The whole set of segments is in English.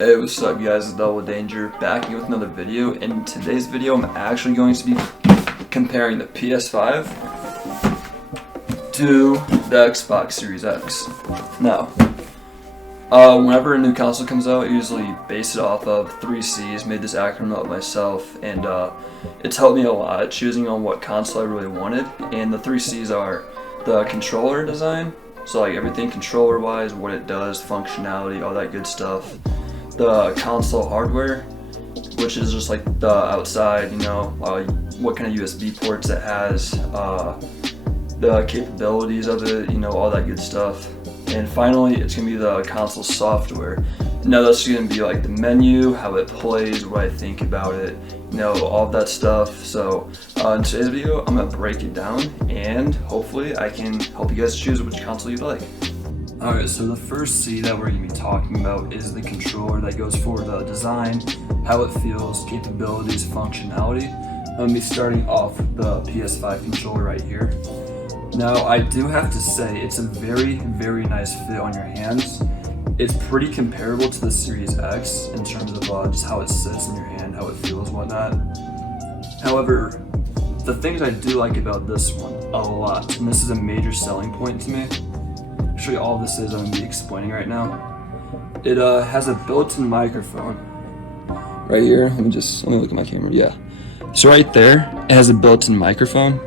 Hey, what's up guys, it's Double Danger, back again with another video. In today's video, I'm actually going to be comparing the PS5 to the Xbox Series X. Now, whenever a new console comes out, I usually base it off of 3Cs, made this acronym up myself, and it's helped me a lot choosing on what console I really wanted. And the 3Cs are the controller design, so like everything controller wise, what it does, functionality, all that good stuff. The console hardware, which is just like the outside, what kind of USB ports it has, the capabilities of it, all that good stuff. And finally, it's gonna be the console software. Now that's gonna be like the menu, how it plays, what I think about it, all of that stuff. So in today's video, I'm gonna break it down and hopefully I can help you guys choose which console you like. Alright, so the first C that we're going to be talking about is the controller that goes for the design, how it feels, capabilities, functionality. I'm going to be starting off with the PS5 controller right here. Now, I do have to say, it's a very, very nice fit on your hands. It's pretty comparable to the Series X in terms of just how it sits in your hand, how it feels, whatnot. However, the things I do like about this one a lot, and this is a major selling point to me, actually all this is I'm going to be explaining right now. It has a built-in microphone right here. Let me look at my camera. Yeah, so right there it has a built-in microphone,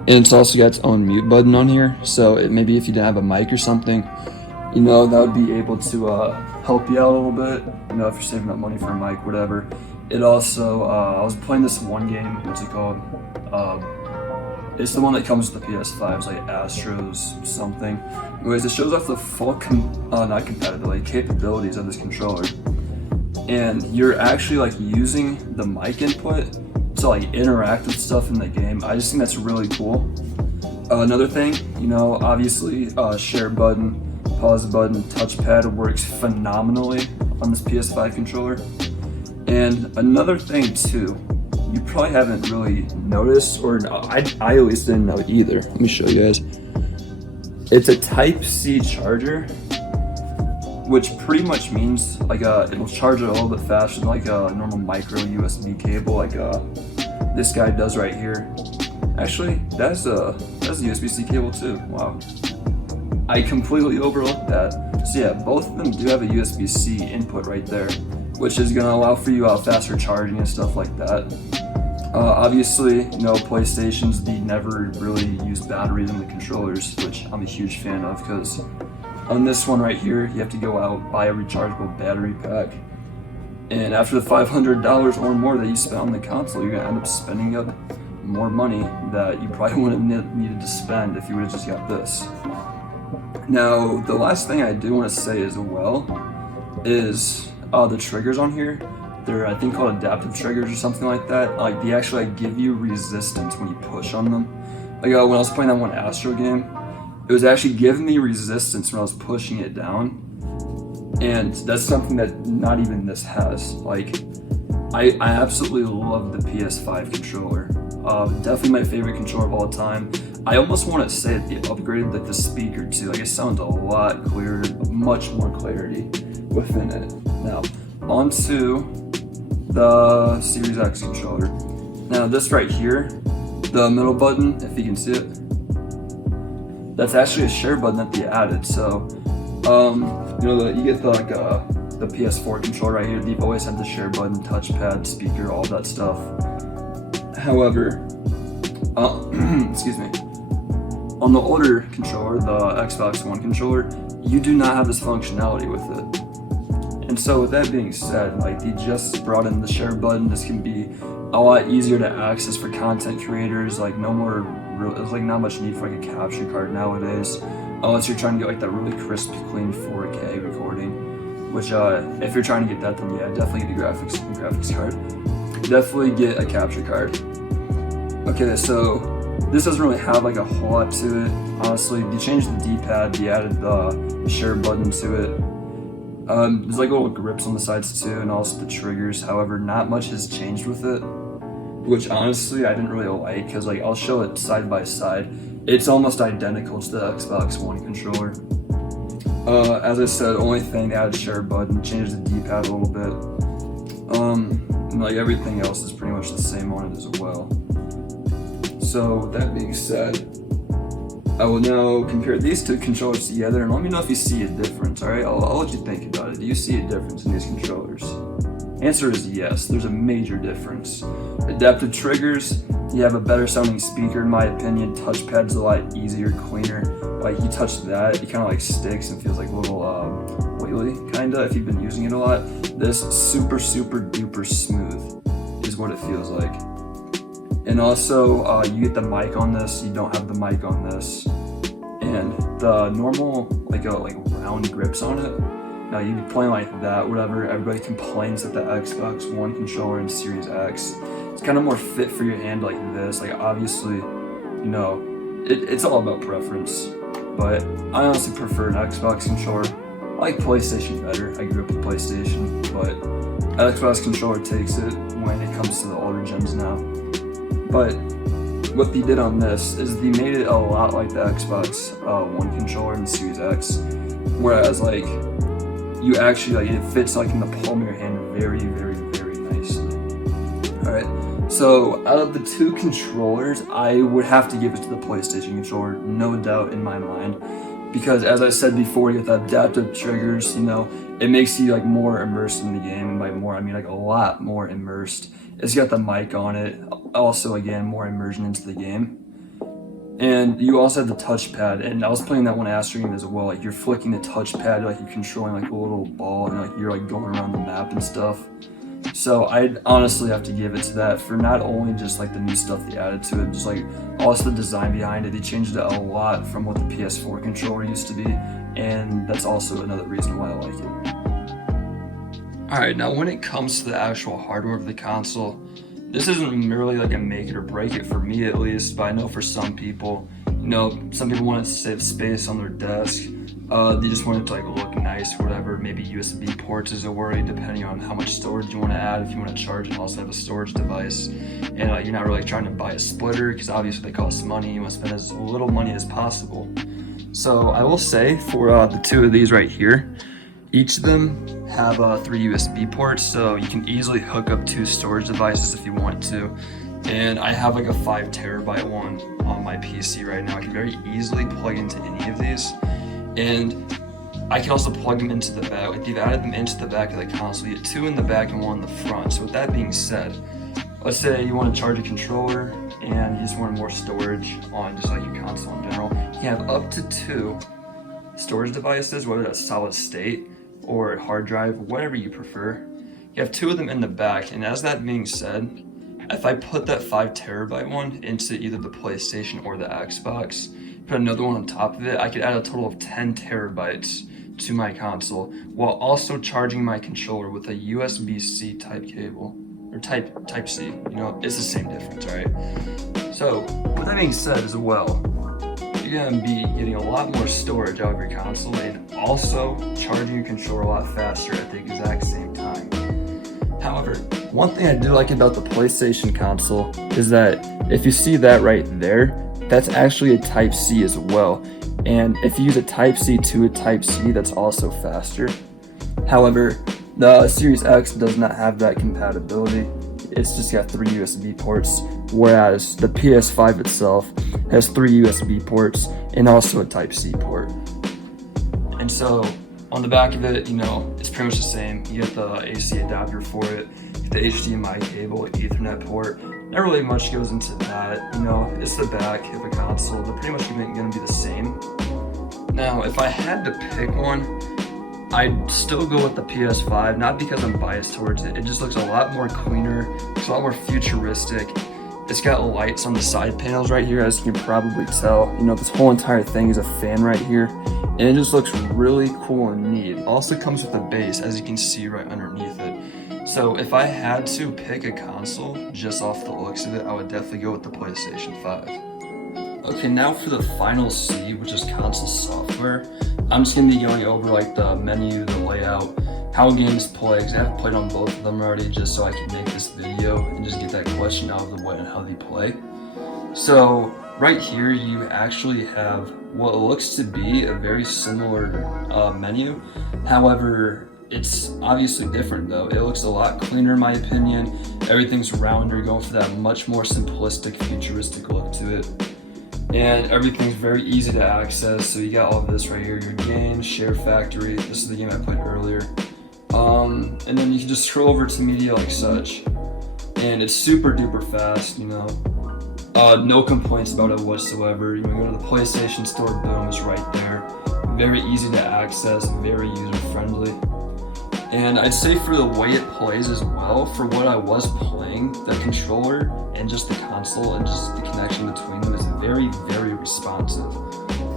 and it's also got its own mute button on here. So maybe if you didn't have a mic or something, that would be able to help you out a little bit. If you're saving up money for a mic, whatever. It also I was playing this one game. What's it called? It's the one that comes with the PS5, it's like Astros something. Anyways, it shows off the full, capabilities of this controller. And you're actually like using the mic input to like interact with stuff in the game. I just think that's really cool. Another thing, obviously share button, pause button, touchpad works phenomenally on this PS5 controller. And another thing too, you probably haven't really noticed, or I at least didn't know either. Let me show you guys. It's a Type-C charger, which pretty much means like it'll charge it a little bit faster than like a normal micro USB cable, like this guy does right here. Actually, that's a USB-C cable too. Wow, I completely overlooked that. So yeah, both of them do have a USB-C input right there, which is going to allow for you faster charging and stuff like that. Obviously, PlayStations, they never really use batteries in the controllers, which I'm a huge fan of, because on this one right here, you have to go out, buy a rechargeable battery pack. And after the $500 or more that you spend on the console, you're going to end up spending up more money that you probably wouldn't have needed to spend if you would have just got this. Now, the last thing I do want to say as well is the triggers on here. They're, I think, called adaptive triggers or something like that. Like, they actually give you resistance when you push on them. Like when I was playing that one Astro game, it was actually giving me resistance when I was pushing it down. And that's something that not even this has. Like, I absolutely love the PS5 controller. Definitely my favorite controller of all time. I almost want to say that they upgraded like the speaker too. Like, it sounds a lot clearer, much more clarity within it. Now, onto the Series X controller. Now this right here, the middle button, if you can see it, that's actually a share button that they added. So, you get the PS4 controller right here. They've always had the share button, touchpad, speaker, all that stuff. However, excuse me, on the older controller, the Xbox One controller, you do not have this functionality with it. And so with that being said, like, they just brought in the share button. This can be a lot easier to access for content creators. Like, there's like not much need for like a capture card nowadays, unless you're trying to get like that really crisp, clean 4K recording. Which, if you're trying to get that, then yeah, definitely get a graphics card. Definitely get a capture card. Okay, so this doesn't really have like a whole lot to it. Honestly, they changed the D-pad. They added the share button to it. There's like little grips on the sides too, and also the triggers. However, not much has changed with it, which honestly I didn't really like, because like I'll show it side by side. It's almost identical to the Xbox One controller. As I said, only thing, they added share button, changed the D-pad a little bit. And like everything else is pretty much the same on it as well. So that being said, I will now compare these two controllers together and let me know if you see a difference, alright? I'll let you think about it. Do you see a difference in these controllers? Answer is yes, there's a major difference. Adaptive triggers, you have a better sounding speaker in my opinion. Touchpad's a lot easier, cleaner. Like you touch that, it kind of like sticks and feels like a little oily, kinda, if you've been using it a lot. This super duper smooth is what it feels like. And also, you get the mic on this, you don't have the mic on this. And the normal, like round grips on it, now you'd be playing like that, whatever. Everybody complains that the Xbox One controller and Series X, it's kind of more fit for your hand like this. Like obviously, you know, it's all about preference. But I honestly prefer an Xbox controller. I like PlayStation better. I grew up with PlayStation, but Xbox controller takes it when it comes to the older gens now. But what they did on this is they made it a lot like the Xbox One controller and the Series X, whereas like you actually like it fits like in the palm of your hand very nicely. All right. So out of the two controllers, I would have to give it to the PlayStation controller, no doubt in my mind, because as I said before, you have the adaptive triggers. You know, it makes you like more immersed in the game, and by more I mean like a lot more immersed. It's got the mic on it, also again more immersion into the game. And you also have the touchpad, and I was playing that one Astro game as well. Like you're flicking the touchpad, like you're controlling like a little ball, and like you're like going around the map and stuff. So I'd honestly have to give it to that for not only just like the new stuff they added to it, just like also the design behind it. They changed it a lot from what the PS4 controller used to be, and that's also another reason why I like it. Alright, now when it comes to the actual hardware of the console, this isn't merely like a make it or break it for me at least, but I know for some people, you know, some people want to save space on their desk. They just want it to like look nice or whatever. Maybe USB ports is a worry depending on how much storage you want to add. If you want to charge and also have a storage device, and you're not really trying to buy a splitter because obviously they cost money. You want to spend as little money as possible. So I will say for the two of these right here, each of them have 3 USB ports, so you can easily hook up 2 storage devices if you want to. And I have like a 5 terabyte one on my PC right now. I can very easily plug into any of these. And I can also plug them into the back. Like they've added them into the back of the console. You get 2 in the back and 1 in the front. So with that being said, let's say you want to charge a controller and you just want more storage on just like your console in general. You can have up to 2 storage devices, whether that's solid state or a hard drive, whatever you prefer. You have 2 of them in the back. And as that being said, if I put that 5 terabyte one into either the PlayStation or the Xbox, put another one on top of it, I could add a total of 10 terabytes to my console while also charging my controller with a USB-C type cable, or type-C, you know, it's the same difference, alright? So, with that being said as well, you're gonna be getting a lot more storage out of your console and also charging your controller a lot faster at the exact same time. However, one thing I do like about the PlayStation console is that if you see that right there, that's actually a Type-C as well. And if you use a Type-C to a Type-C, that's also faster. However, the Series X does not have that compatibility. It's just got 3 USB ports, whereas the PS5 itself has 3 USB ports and also a Type-C port. And so on the back of it, you know, it's pretty much the same. You get the AC adapter for it, the HDMI cable, Ethernet port. Not really much goes into that, you know, it's the back of a console. They're pretty much gonna be the same. Now, if I had to pick one, I'd still go with the PS5, not because I'm biased towards it. It just looks a lot more cleaner, it's a lot more futuristic. It's got lights on the side panels right here, as you can probably tell. You know, this whole entire thing is a fan right here, and it just looks really cool and neat. It also comes with a base, as you can see right underneath it. So if I had to pick a console just off the looks of it, I would definitely go with the PlayStation 5. Okay, now for the final C, which is console software. I'm just gonna be going over like the menu, the layout, how games play, because I've played on both of them already just so I can make this video and just get that question out of the way on how they play. So right here you actually have what looks to be a very similar menu. However, it's obviously different though. It looks a lot cleaner in my opinion. Everything's rounder, going for that much more simplistic, futuristic look to it. And everything's very easy to access. So you got all of this right here, your game, share factory. This is the game I played earlier. And then you can just scroll over to media like such. And it's super duper fast, you know. No complaints about it whatsoever. You can go to the PlayStation Store, boom, it's right there. Very easy to access, very user friendly. And I'd say for the way it plays as well, for what I was playing, the controller and just the console and just the connection between them is very, very responsive.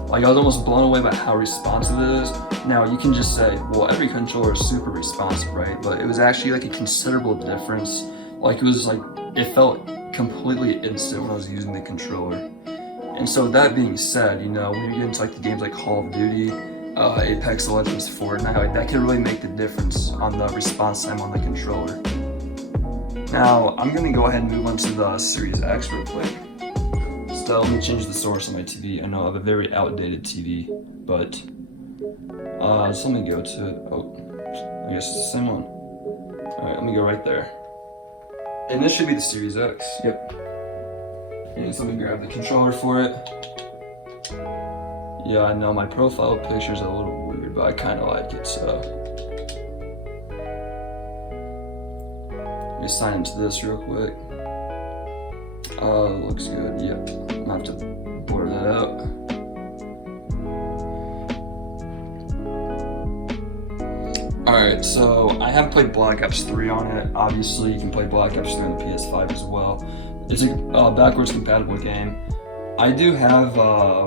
Like, I was almost blown away by how responsive it is. Now, you can just say, well, every controller is super responsive, right? But it was actually like a considerable difference. Like, it was like, it felt completely instant when I was using the controller. And so that being said, you know, when you get into like the games like Call of Duty, Apex Legends, Fortnite, like that can really make the difference on the response time on the controller. Now, I'm gonna go ahead and move on to the Series X real quick. So let me change the source on my TV. I know I have a very outdated TV, but so let me go to it. Oh, I guess it's the same one. All right, let me go right there. And this should be the Series X. Yep. And so let me grab the controller for it. Yeah, I know my profile picture's a little weird, but I kind of like it, so. Let me sign into this real quick. Looks good, yep. I'm gonna have to blur that out. Alright, so I haven't played Black Ops 3 on it. Obviously, you can play Black Ops 3 on the PS5 as well. It's a backwards compatible game. I do have,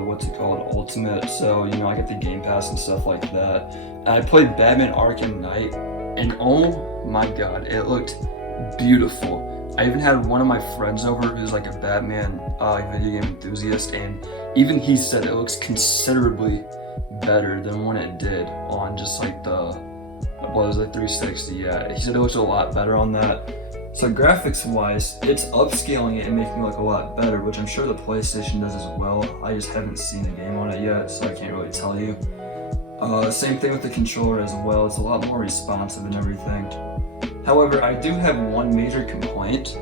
what's it called, Ultimate, so, you know, I get the Game Pass and stuff like that. And I played Batman Arkham Knight, and oh my god, it looked beautiful. I even had one of my friends over who's like a Batman video game enthusiast, and even he said it looks considerably better than when it did on just like the, what was it, 360, yeah. He said it looks a lot better on that. So graphics wise, it's upscaling it and making it look a lot better, which I'm sure the PlayStation does as well. I just haven't seen a game on it yet, so I can't really tell you. Same thing with the controller as well. It's a lot more responsive and everything. However, I do have one major complaint.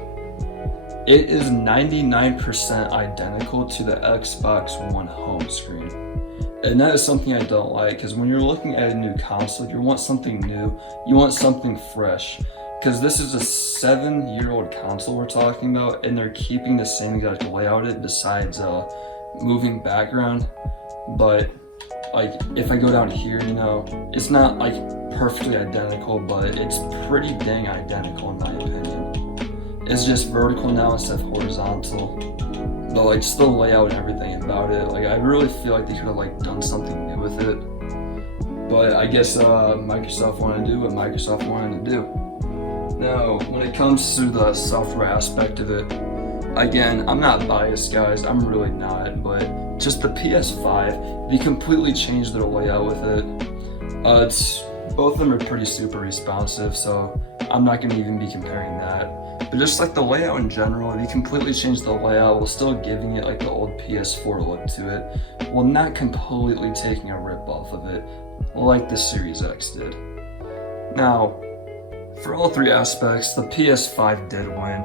It is 99% identical to the Xbox One home screen. And that is something I don't like, because when you're looking at a new console, you want something new, you want something fresh. Because this is a 7-year-old console we're talking about, and they're keeping the same exact layout besides moving background. But like, if I go down here, you know, it's not like perfectly identical, but it's pretty dang identical in my opinion. It's just vertical now instead of horizontal. But like, just the layout and everything about it, like I really feel like they could have like done something new with it. But I guess Microsoft wanted to do what Microsoft wanted to do. Now, when it comes to the software aspect of it, again, I'm not biased, guys, I'm really not, but just the PS5, they completely changed their layout with it. Both of them are pretty super responsive, so I'm not gonna even be comparing that. But just like the layout in general, they completely changed the layout while still giving it like the old PS4 look to it, while not completely taking a rip off of it, like the Series X did. Now, for all three aspects, the PS5 did win,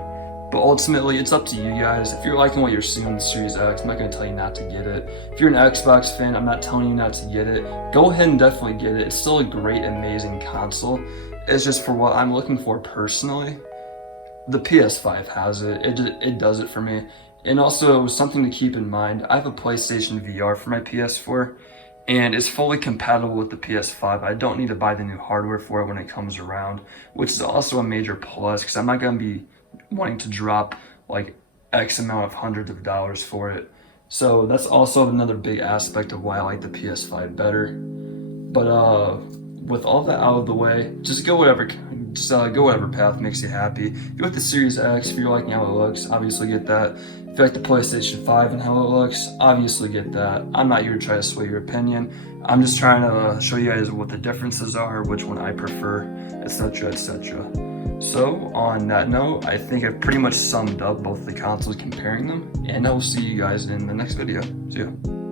but ultimately it's up to you guys. If you're liking what you're seeing on the Series X, I'm not going to tell you not to get it. If you're an Xbox fan, I'm not telling you not to get it. Go ahead and definitely get it. It's still a great, amazing console. It's just for what I'm looking for personally. The PS5 has it. It does it for me. And also, something to keep in mind, I have a PlayStation VR for my PS4. And it's fully compatible with the PS5. I don't need to buy the new hardware for it when it comes around, which is also a major plus because I'm not going to be wanting to drop like X amount of hundreds of dollars for it. So that's also another big aspect of why I like the PS5 better. But with all that out of the way, just go whatever path makes you happy. If you like the Series X, if you're liking how it looks, obviously get that. If you like the PlayStation 5 and how it looks, obviously get that. I'm not here to try to sway your opinion. I'm just trying to show you guys what the differences are, which one I prefer, etc, etc. So on that note, I think I've pretty much summed up both the consoles, comparing them, and I will see you guys in the next video. See ya.